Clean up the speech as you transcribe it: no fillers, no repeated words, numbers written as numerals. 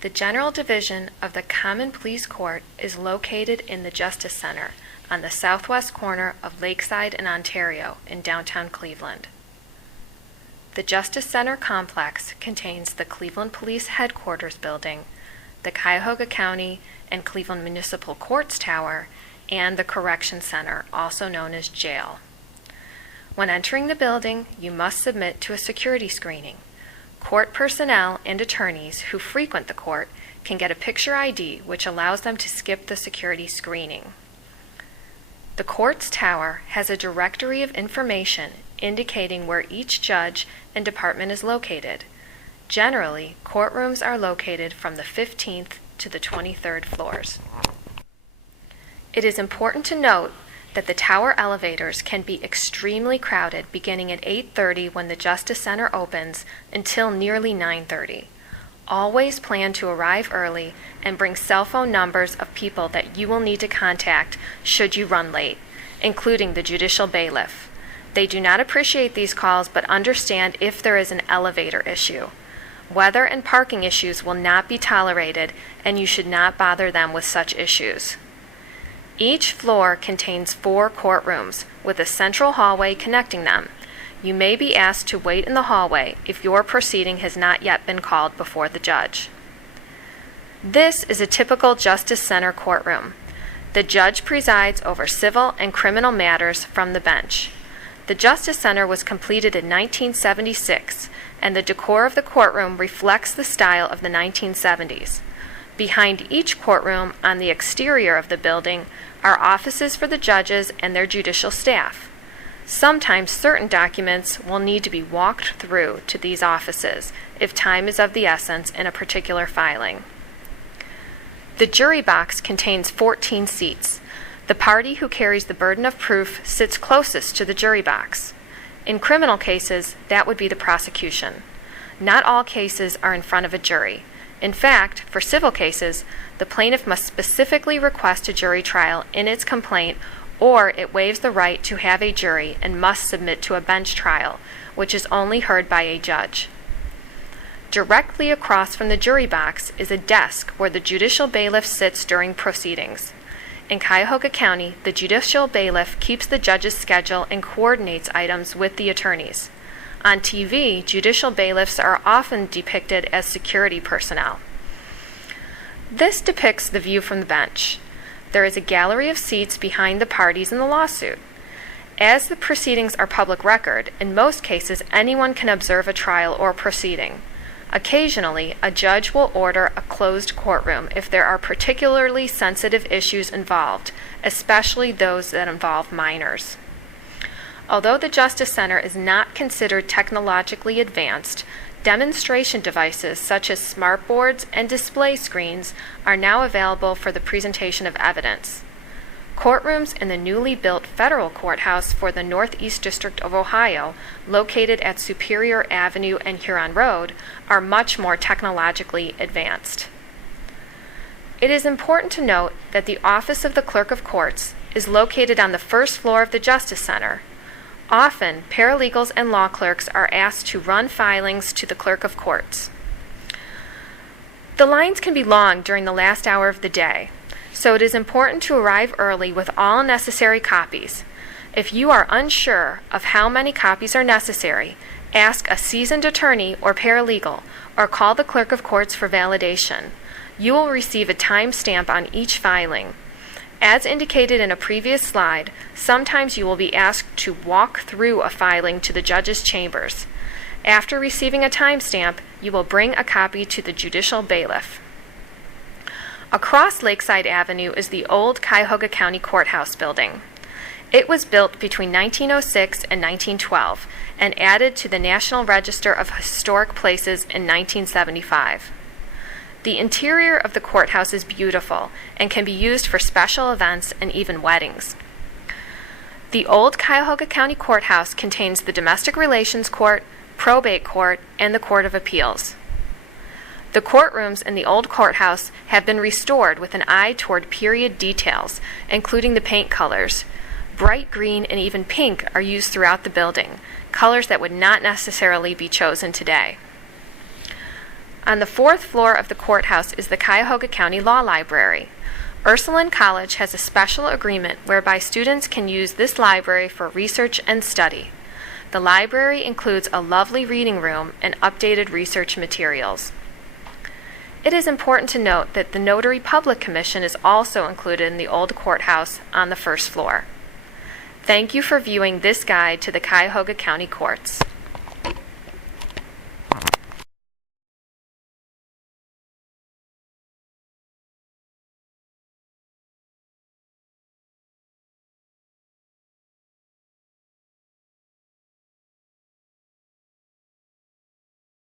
The General Division of the Common Pleas Court is located in the Justice Center on the southwest corner of Lakeside and Ontario in downtown Cleveland. The Justice Center complex contains the Cleveland Police Headquarters Building, the Cuyahoga County and Cleveland Municipal Courts Tower, and the Correction Center, also known as jail. When entering the building, you must submit to a security screening. Court personnel and attorneys who frequent the court can get a picture ID, which allows them to skip the security screening. The court's tower has a directory of information indicating where each judge and department is located. Generally, courtrooms are located from the 15th to the 23rd floors. It is important to note that the tower elevators can be extremely crowded beginning at 8:30 when the Justice Center opens until nearly 9:30. Always plan to arrive early and bring cell phone numbers of people that you will need to contact should you run late, including the judicial bailiff. They do not appreciate these calls but understand if there is an elevator issue. Weather and parking issues will not be tolerated, and you should not bother them with such issues. Each floor contains 4 courtrooms with a central hallway connecting them. You may be asked to wait in the hallway if your proceeding has not yet been called before the judge. This is a typical Justice Center courtroom. The judge presides over civil and criminal matters from the bench. The Justice Center was completed in 1976, and the decor of the courtroom reflects the style of the 1970s. Behind each courtroom, on the exterior of the building, are offices for the judges and their judicial staff. Sometimes certain documents will need to be walked through to these offices if time is of the essence in a particular filing. The jury box contains 14 seats. The party who carries the burden of proof sits closest to the jury box. In criminal cases, that would be the prosecution. Not all cases are in front of a jury. In fact, for civil cases, the plaintiff must specifically request a jury trial in its complaint, or it waives the right to have a jury and must submit to a bench trial, which is only heard by a judge. Directly across from the jury box is a desk where the judicial bailiff sits during proceedings. In Cuyahoga County, the judicial bailiff keeps the judge's schedule and coordinates items with the attorneys. On TV, judicial bailiffs are often depicted as security personnel. This depicts the view from the bench. There is a gallery of seats behind the parties in the lawsuit. As the proceedings are public record, in most cases anyone can observe a trial or proceeding. Occasionally, a judge will order a closed courtroom if there are particularly sensitive issues involved, especially those that involve minors. Although the Justice Center is not considered technologically advanced, demonstration devices such as smartboards and display screens are now available for the presentation of evidence. Courtrooms in the newly built federal courthouse for the Northeast District of Ohio, located at Superior Avenue and Huron Road, are much more technologically advanced. It is important to note that the Office of the Clerk of Courts is located on the first floor of the Justice Center. Often, paralegals and law clerks are asked to run filings to the Clerk of Courts. The lines can be long during the last hour of the day, so it is important to arrive early with all necessary copies. If you are unsure of how many copies are necessary, ask a seasoned attorney or paralegal, or call the Clerk of Courts for validation. You will receive a time stamp on each filing. As indicated in a previous slide, sometimes you will be asked to walk through a filing to the judge's chambers. After receiving a timestamp, you will bring a copy to the judicial bailiff. Across Lakeside Avenue is the old Cuyahoga County Courthouse building. It was built between 1906 and 1912 and added to the National Register of Historic Places in 1975. The interior of the courthouse is beautiful and can be used for special events and even weddings. The old Cuyahoga County Courthouse contains the Domestic Relations Court, Probate Court, and the Court of Appeals. The courtrooms in the old courthouse have been restored with an eye toward period details, including the paint colors. Bright green and even pink are used throughout the building, colors that would not necessarily be chosen today. On the fourth floor of the courthouse is the Cuyahoga County Law Library. Ursuline College has a special agreement whereby students can use this library for research and study. The library includes a lovely reading room and updated research materials. It is important to note that the Notary Public Commission is also included in the old courthouse on the first floor. Thank you for viewing this guide to the Cuyahoga County Courts.